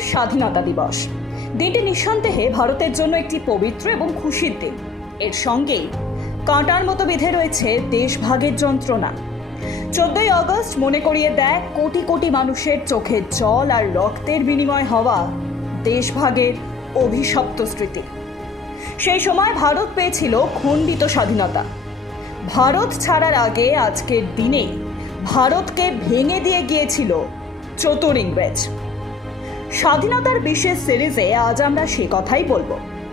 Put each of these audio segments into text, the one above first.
স্বাধীনতা দিবস। দিনটি নিঃসন্দেহে ভারতের জন্য একটি পবিত্র এবং খুশির দিন। এর সঙ্গেই কাঁটার মতো বেঁধে রয়েছে দেশভাগের যন্ত্রণা। চোদ্দই আগস্ট মনে করিয়ে দেয় কোটি কোটি মানুষের চোখে জল আর রক্তের বিনিময় হওয়া দেশভাগের অভিশপ্ত স্মৃতি। সেই সময় ভারত পেয়েছিল খণ্ডিত স্বাধীনতা। ভারত ছাড়ার আগে আজকের দিনে ভারতকে ভেঙে দিয়ে গিয়েছিল চতুর ইংরেজ। স্বাধীনতার বিশেষ সিরিজে আজ আমরা সে কথাই বলব।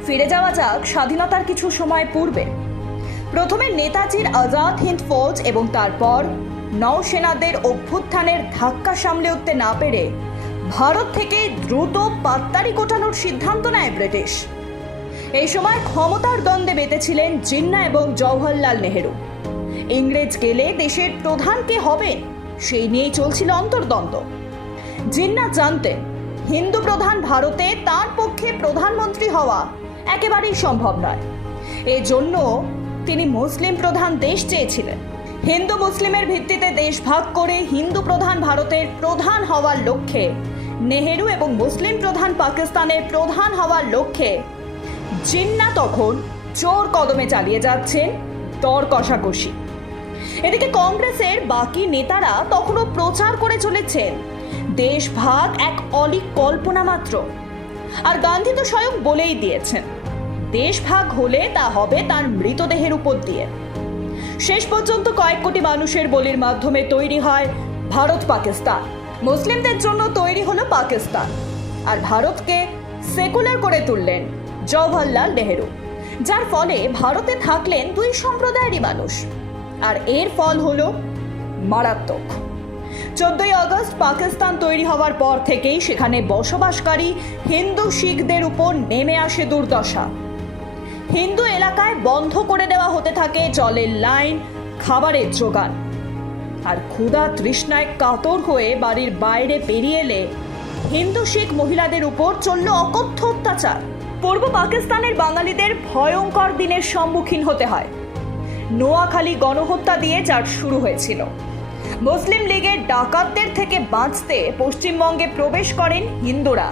ফিরে যাওয়া যাক স্বাধীনতার কিছু সময় পূর্বে। প্রথমে নেতাজির আজাদ হিন্দ ফৌজ এবং তারপর নৌসেনাদের অভ্যুত্থানের ধাক্কা সামলে উঠতে না পেরে ভারত থেকে দ্রুত পাত্তারি কোটানোর সিদ্ধান্ত নেয় ব্রিটিশ। এই সময় ক্ষমতার দ্বন্দ্বে বেঁধেছিলেন জিন্না এবং জওহরলাল নেহেরু। ইংরেজ গেলে দেশের প্রধান কে হবেন সেই নিয়েই চলছিল অন্তর্দ্বন্দ্ব। জিন্না জানতেন হিন্দু প্রধান ভারতে তার পক্ষে প্রধানমন্ত্রী হওয়া একেবারেই সম্ভব নয়। এজন্য তিনি মুসলিম প্রধান দেশ চেয়েছিলেন। হিন্দু মুসলিমের ভিত্তিতে দেশ ভাগ করে হিন্দু প্রধান ভারতের প্রধান হওয়ার লক্ষ্যে, নেহেরু এবং মুসলিম প্রধান পাকিস্তানের প্রধান হওয়ার লক্ষ্যে জিন্না তখন জোর কদমে চালিয়ে যাচ্ছেন তর কষাকষি। এদিকে কংগ্রেসের বাকি নেতারা তখনও প্রচার করে চলেছেন দেশ ভাগ এক অলিক কল্পনা মাত্র। আর গান্ধী তো স্বয়ং বলেই দিয়েছেন দেশ ভাগ হলে তা হবে তার মৃতদেহের উপর দিয়ে। শেষ পর্যন্ত কয়েক কোটি মানুষের বলির মাধ্যমে তৈরি হয় ভারত পাকিস্তান। মুসলিমদের জন্য তৈরি হলো পাকিস্তান। আর ভারতকে সেকুলার করে তুললেন জওহরলাল নেহেরু, যার ফলে ভারতে থাকলেন দুই সম্প্রদায়েরই মানুষ। আর এর ফল হলো মারাত্মক। চোদ্দই আগস্ট পাকিস্তান তৈরি হওয়ার পর থেকেই সেখানে বসবাসকারী হিন্দু শিখদের উপর নেমে আসে দুর্দশা। হিন্দু এলাকায় বন্ধ করে দেওয়া হতে থাকে জলের লাইন, খাবারের যোগান আর ক্ষুধা তৃষ্ণায় কাতর হয়ে বাড়ির বাইরে পেরিয়ে এলে হিন্দু শিখ মহিলাদের উপর চলল অকথ্য অত্যাচার। পূর্ব পাকিস্তানের বাঙালিদের ভয়ঙ্কর দিনের সম্মুখীন হতে হয়। নোয়াখালী গণহত্যা দিয়ে যার শুরু হয়েছিল। মুসলিম লীগের ডাকাতদের থেকে বাঁচতে পশ্চিমবঙ্গে প্রবেশ করেন হিন্দুরা।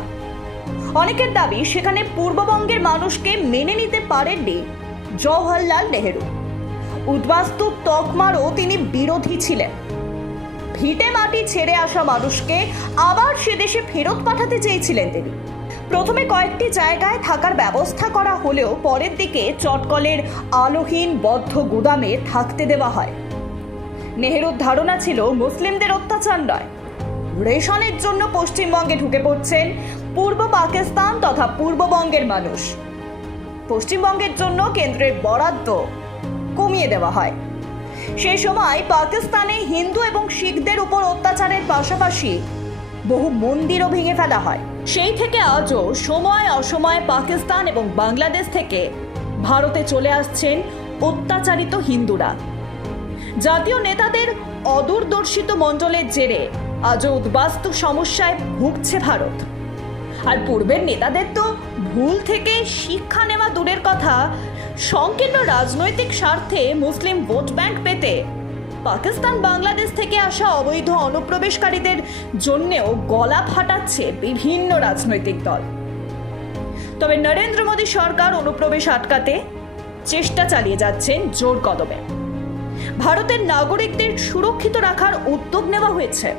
অনেকের দাবি, সেখানে পূর্ববঙ্গের মানুষকে মেনে নিতে পারেননি জওহরলাল নেহেরু। উদ্বাস্তু তকমারও তিনি বিরোধী ছিলেন। ভিটে মাটি ছেড়ে আসা মানুষকে আবার সে দেশে ফেরত পাঠাতে চেয়েছিলেন তিনি। প্রথমে কয়েকটি জায়গায় থাকার ব্যবস্থা করা হলেও পরের দিকে চটকলের আলোহীন বদ্ধ গুদামে থাকতে দেওয়া হয়। নেহেরুর ধারণা ছিল মুসলিমদের অত্যাচার নয়। রেশনের জন্য পশ্চিমবঙ্গে ঢুকে পড়ছেন পূর্ব পাকিস্তান তথা পূর্ববঙ্গের মানুষ। পশ্চিমবঙ্গের জন্য কেন্দ্রের বরাদ্দ কমিয়ে দেওয়া হয়। সেই সময় পাকিস্তানে হিন্দু এবং শিখদের উপর অত্যাচারের পাশাপাশি বহু মন্দিরও ভেঙে ফেলা হয়। সেই থেকে আজও সময় অসময়ে পাকিস্তান এবং বাংলাদেশ থেকে ভারতে চলে আসছেন অত্যাচারিত হিন্দুরা। জাতীয় নেতাদের অদূরদর্শিত মণ্ডলের জেরে আজও উদ্বাস্তু সমস্যায় ভুগছে ভারত। আর পূর্বের নেতাদের তো ভুল থেকে শিক্ষা নেওয়া দূরের কথা। সংকীর্ণ রাজনৈতিক স্বার্থে মুসলিম ভোট ব্যাংক পেতে পাকিস্তান বাংলাদেশ থেকে আসা অবৈধ অনুপ্রবেশকারীদের জন্যেও গলা ফাটাচ্ছে বিভিন্ন রাজনৈতিক দল। তবে নরেন্দ্র মোদী সরকার অনুপ্রবেশ আটকাতে চেষ্টা চালিয়ে যাচ্ছেন জোর কদমে। ভারতের নাগরিকদের সুরক্ষিত রাখার উদ্যোগ নেওয়া হয়েছে।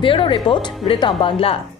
Bureau report Ritam Bangla.